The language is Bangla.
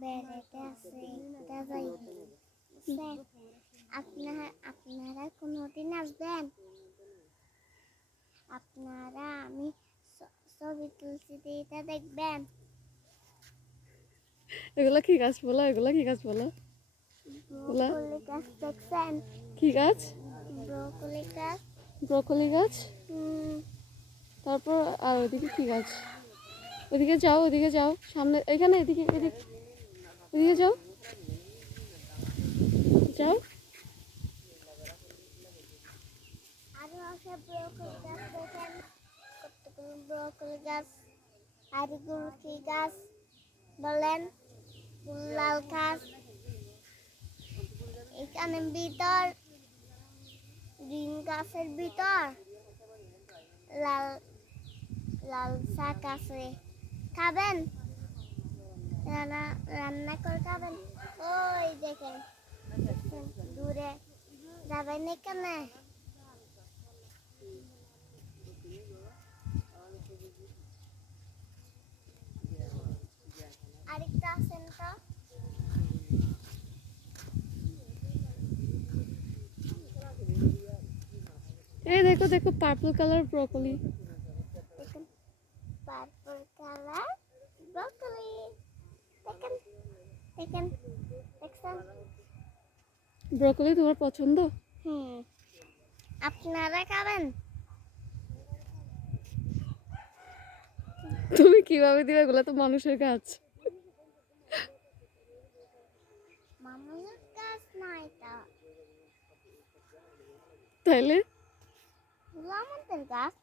বেড়াতে আছে আপনারা কোনোদিন আসবেন? আপনারা আমি ছবি তুলছি এটা দেখবেন। এগুলা কি গাছ বলো? এগুলা কি গাছ বলো? ব্রোকলি গাছ দেখছেন? কি গাছ? ব্রোকলি গাছ। ব্রকলি গাছ। তারপর আর ওইদিকে কি গাছ? ওইদিকে যাও, ওইদিকে যাও, সামনে এখানে এদিকে এদিকে এদিকে যাও যাও। আরো আছে ব্রোকলি গাছ দেখেন, কতগুলো ব্রোকলি গাছ। আর এগুলো কি গাছ বলেন? লাল গাছ। এখানে ভিতর গ্রিন গাছের ভিতর লাল লাল শাক আছে, খাবেন? রান্না করে খাবেন। ওই দেখেন দূরে যাবেন এখানে। আরেকটা আছেন তো। এই দেখো দেখো পার্পল কালার ব্রকলি। দেখেন পার্পল কালার ব্রকলি। দেখেন দেখেন দেখছেন? ব্রকলি তোমার পছন্দ? আপনারা খাবেন? তুমি কিভাবে দিবে? এগুলা তো মানুষের গাছ। মানুষের গাছ না এটা, তাইলে আমাদের গাছ।